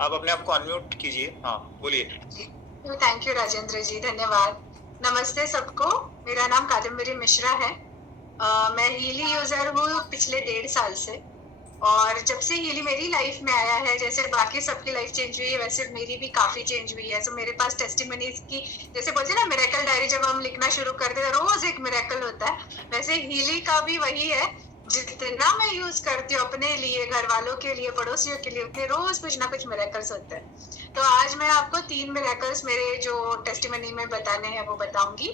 आप अपने आप को अनम्यूट कीजिए। हाँ, बोलिए। थैंक यू राजेंद्र जी, धन्यवाद। नमस्ते सबको, मेरा नाम कादम्बरी मिश्रा है। मैं हीली यूजर हूँ पिछले 1.5 साल से, और जब से हीली मेरी लाइफ में आया है, जैसे बाकी सबकी लाइफ चेंज हुई है वैसे मेरी भी काफी चेंज हुई है। सो मेरे पास टेस्टिमनीज की, जैसे बोलते हैं ना मिरेकल डायरी, जब हम लिखना शुरू करते हैं रोज एक मिरेकल होता है, वैसे हीली का भी वही है। जितना मैं यूज करती हूँ अपने लिए, घर वालों के लिए, पड़ोसियों के लिए, उतने रोज कुछ ना कुछ मिरेकल्स होते हैं। तो आज मैं आपको 3 मिरेकल्स मेरे जो टेस्टिमनी में बताने हैं वो बताऊंगी।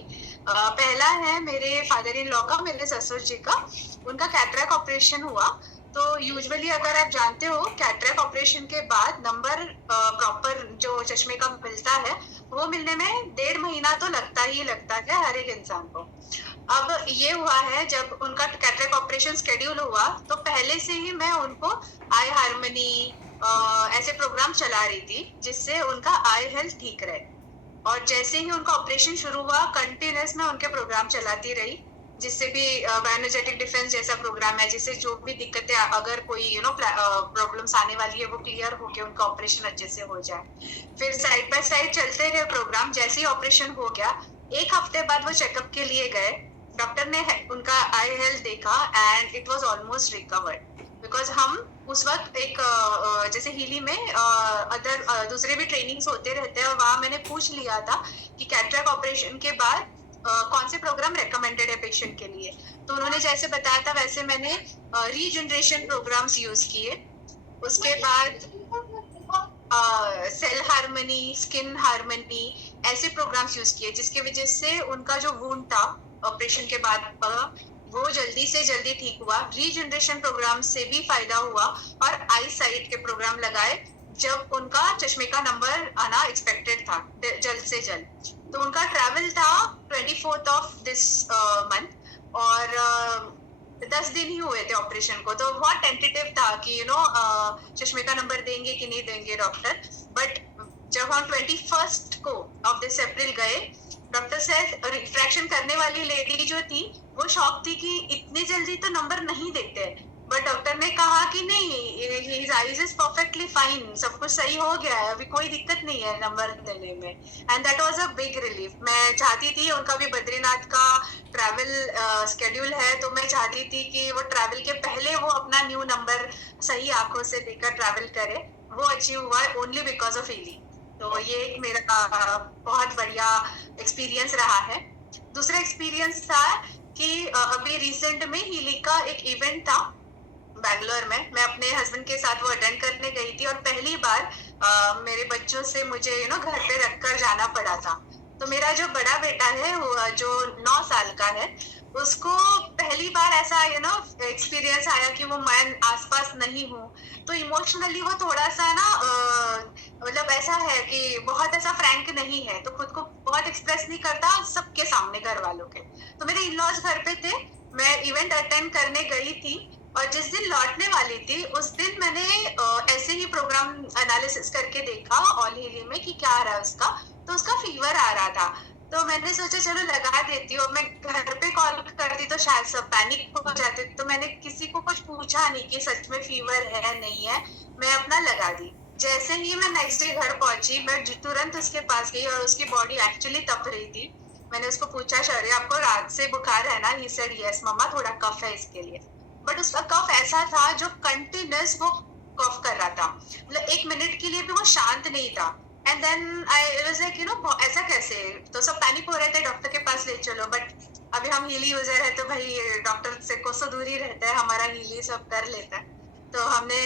पहला है मेरे फादर इन लॉ का, मेरे ससुर जी का। उनका कैटरैक्ट ऑपरेशन हुआ। तो यूजुअली अगर आप जानते हो, कैटरैक्ट ऑपरेशन के बाद नंबर प्रॉपर जो चश्मे का मिलता है, वो मिलने में 1.5 महीना तो लगता ही लगता है हर एक इंसान को। अब ये हुआ है, जब उनका कैटरैक्ट ऑपरेशन शेड्यूल हुआ तो पहले से ही मैं उनको आई हार्मनी ऐसे प्रोग्राम चला रही थी, जिससे उनका आई हेल्थ ठीक रहे। और जैसे ही उनका ऑपरेशन शुरू हुआ, कंटिन्यूस में उनके प्रोग्राम चलाती रही, जिससे भी बायोएनर्जेटिक डिफेंस जैसा प्रोग्राम है, जिससे जो भी दिक्कतें अगर कोई प्रॉब्लम्स आने वाली है वो क्लियर होके उनका ऑपरेशन अच्छे से हो जाए। फिर साइड बाय साइड चलते गए प्रोग्राम। जैसे ही ऑपरेशन हो गया, 1 हफ्ते बाद वो चेकअप के लिए गए। डॉक्टर ने उनका आई हेल्थ देखा and it was almost recovered. Because हम उस वक्त एक जैसे हिली में अदर दूसरे भी ट्रेनिंग्स होते रहते हैं, और वहां मैंने पूछ लिया था कि कैटरैक्ट ऑपरेशन के बाद कौन से प्रोग्राम रेकमेंडेड है पेशेंट के लिए। तो उन्होंने जैसे बताया था वैसे मैंने रीजनरेशन प्रोग्राम्स यूज किए। उसके बाद सेल हार्मनी, स्किन हार्मनी, ऐसे प्रोग्राम्स यूज किए, जिसकी वजह से उनका जो वुंड था ऑपरेशन के बाद वो जल्दी से जल्दी ठीक हुआ। रीजनरेशन प्रोग्राम से भी फायदा हुआ, और आई साइट के प्रोग्राम लगाए जब उनका चश्मे का नंबर आना एक्सपेक्टेड था जल्द से जल्द। तो उनका ट्रैवल था 24th ऑफ दिस मंथ, और 10 दिन ही हुए थे ऑपरेशन को। तो बहुत टेंटेटिव था कि चश्मे का नंबर देंगे कि नहीं देंगे डॉक्टर। बट जब हम 21st को ऑफ दिस अप्रैल गए, डॉक्टर से रिफ्रैक्शन करने वाली लेडी जो थी वो शॉक थी कि इतनी जल्दी तो नंबर नहीं देते। बट डॉक्टर ने कहा कि नहीं, his eyes is perfectly fine, सब कुछ सही हो गया है, अभी कोई दिक्कत नहीं है नंबर देने में। And that was a big relief. मैं चाहती थी, उनका भी बद्रीनाथ का ट्रैवल स्केड्यूल है, तो मैं चाहती थी कि वो ट्रैवल के पहले वो अपना न्यू नंबर सही आंखों से देखकर ट्रैवल करे। वो अचीव हुआ ओनली बिकॉज ऑफ हीली। तो ये एक मेरा बहुत बढ़िया एक्सपीरियंस रहा है। दूसरा एक्सपीरियंस था कि अभी रिसेंट में हीली का एक इवेंट था बैंगलोर में। मैं अपने हस्बैंड के साथ वो अटेंड करने गई थी, और पहली बार मेरे बच्चों से मुझे घर पे रखकर जाना पड़ा था। तो मेरा जो बड़ा बेटा है वो जो 9 साल का है, उसको पहली बार ऐसा एक्सपीरियंस आया कि वो मैं आसपास नहीं हूँ। तो इमोशनली वो थोड़ा सा मतलब ऐसा है कि बहुत ऐसा फ्रैंक नहीं है, तो खुद को बहुत एक्सप्रेस नहीं करता सबके सामने घर वालों के। तो मेरे इन लॉज घर पे थे, मैं इवेंट अटेंड करने गई थी, और जिस दिन लौटने वाली थी उस दिन मैंने ऐसे ही प्रोग्राम एनालिसिस करके देखा ऑल हीली में कि क्या आ रहा है उसका। तो उसका फीवर आ रहा था। तो मैंने सोचा चलो लगा देती हूँ। मैं घर पे कॉल करती तो शायद सब पैनिक हो जाते, तो मैंने किसी को कुछ पूछा नहीं कि सच में फीवर है नहीं है, मैं अपना लगा दी। जैसे ही मैं नेक्स्ट डे घर पहुंची, मैं तुरंत उसके पास गई, और उसकी बॉडी एक्चुअली तप रही थी। मैंने उसको पूछा, शौर्य आपको रात से बुखार है ना? ही सेड यस मम्मा, थोड़ा कफ है इसके लिए। बट उसका कफ ऐसा था जो कंटिन्यूस वो कफ कर रहा था, मतलब 1 मिनट के लिए भी वो शांत नहीं था। And then I was like ऐसा कैसे? तो सब पैनिक हो रहे थे, डॉक्टर के पास ले चलो। बट अभी हम हीली यूजर है तो भाई डॉक्टर से कोसों दूर ही रहता है, हमारा हीली सब कर लेता है। तो हमने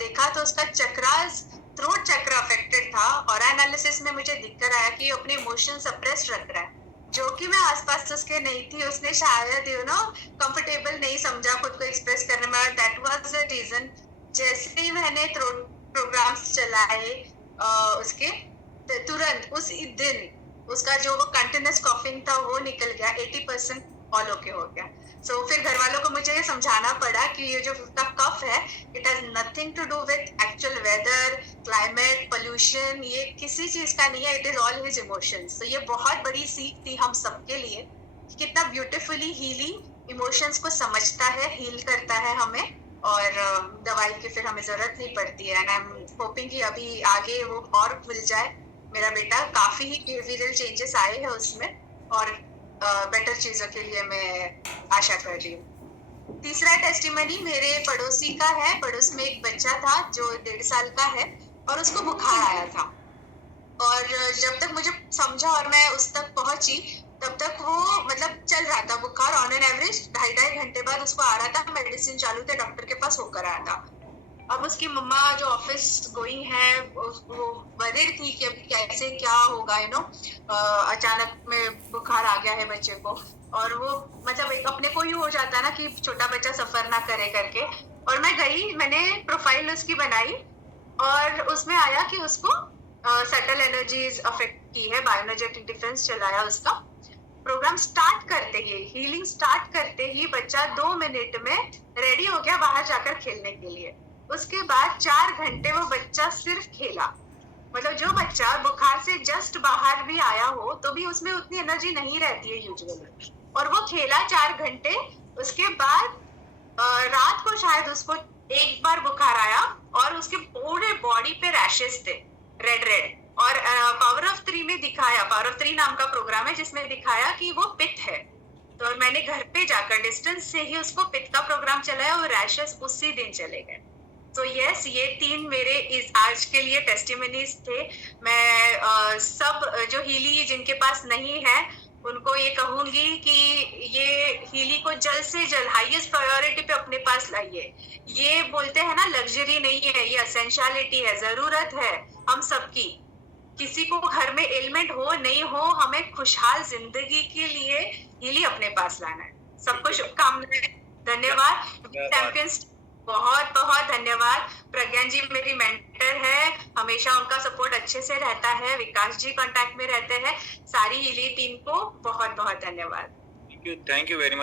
देखा तो उसका चक्रास, थ्रोट चक्र अफेक्टेड था, और एनालिसिस में मुझे दिक्कत आया कि अपने इमोशन सप्रेस रख रहा है, जो कि मैं आसपास उसके नहीं थी। उसने शायद कंफर्टेबल नहीं समझा खुद को एक्सप्रेस करने में, दैट वाज द रीजन। जैसे ही मैंने थ्रोट प्रोग्राम्स चलाए उसके, तुरंत उसी दिन उसका जो कंटिन्यूस कॉफिंग था वो निकल गया, 80% ऑल ओके हो गया। सो फिर घर वालों को मुझे ये समझाना पड़ा कि ये जो उसका कफ है, it has nothing to do with actual weather, climate, pollution, ये किसी चीज का नहीं है, it is all his emotions. तो ये बहुत बड़ी सीख थी हम सबके लिए, कितना ब्यूटीफुली हीली इमोशंस को समझता है, हील करता है हमें। और दवाई की फिर हमें जरूरत नहीं पड़ती है। एंड आई एम होपिंग कि अभी आगे वो और खुल जाए। मेरा बेटा काफी ही बिहेवियरल चेंजेस आए हैं उसमें, और बेटर चीजों के लिए मैं आशा कर रही हूँ। तीसरा टेस्टिमनी मेरे पड़ोसी का है। पड़ोस में एक बच्चा था जो 1.5 साल का है, और उसको बुखार आया था। और जब तक मुझे समझा और मैं उस तक पहुंची, तब तक वो मतलब चल रहा था बुखार। ऑन एन एवरेज 2.5 घंटे बाद उसको आ रहा था, मेडिसिन चालू थे, डॉक्टर के पास होकर आया था। अब उसकी मम्मा जो ऑफिस गोइंग है, वो वरीड थी कि अभी कैसे क्या होगा, अचानक में बुखार आ गया है बच्चे को। और वो मतलब एक अपने को ही हो जाता है ना कि छोटा बच्चा सफर ना करे करके। और मैं गई, मैंने प्रोफाइल उसकी बनाई, और उसमें आया कि उसको सटल एनर्जीज अफेक्ट की है, बायोएनर्जेटिक डिफेंस चलाया उसका। प्रोग्राम स्टार्ट करते ही, हीलिंग स्टार्ट करते ही बच्चा 2 मिनट में रेडी हो गया बाहर जाकर खेलने के लिए। उसके बाद 4 घंटे वो बच्चा सिर्फ खेला। मतलब जो बच्चा बुखार से जस्ट बाहर भी आया हो तो भी उसमें उतनी एनर्जी नहीं रहती है यूजुअली, और वो खेला 4 घंटे। उसके बाद रात को शायद उसको एक बार बुखार आया, और उसके पूरे बॉडी पे रैशेस थे, रेड रेड। और पावर ऑफ 3 में दिखाया, पावर ऑफ 3 नाम का प्रोग्राम है जिसमें दिखाया कि वो पित्त है। तो मैंने घर पे जाकर डिस्टेंस से ही उसको पित्त का प्रोग्राम चलाया, और रैशेस उसी दिन चले गए। तो यस, ये 3 मेरे इस आज के लिए टेस्टिमनीज थे। मैं सब जो हीली जिनके पास नहीं है उनको ये कहूंगी कि ये हीली को जल्द से जल्द हाईएस्ट प्रायोरिटी पे अपने पास लाइए। ये बोलते हैं ना, लग्जरी नहीं है, ये एसेंशियलिटी है, जरूरत है हम सबकी। किसी को घर में एलिमेंट हो नहीं हो, हमें खुशहाल जिंदगी के लिए हीली अपने पास लाना है। सबको शुभकामनाएं। धन्यवाद चैंपियंस, बहुत बहुत धन्यवाद। प्रज्ञान जी मेरी मेंटर है, हमेशा उनका सपोर्ट अच्छे से रहता है। विकास जी कांटेक्ट में रहते हैं। सारी हीली टीम को बहुत बहुत धन्यवाद। Thank you very much.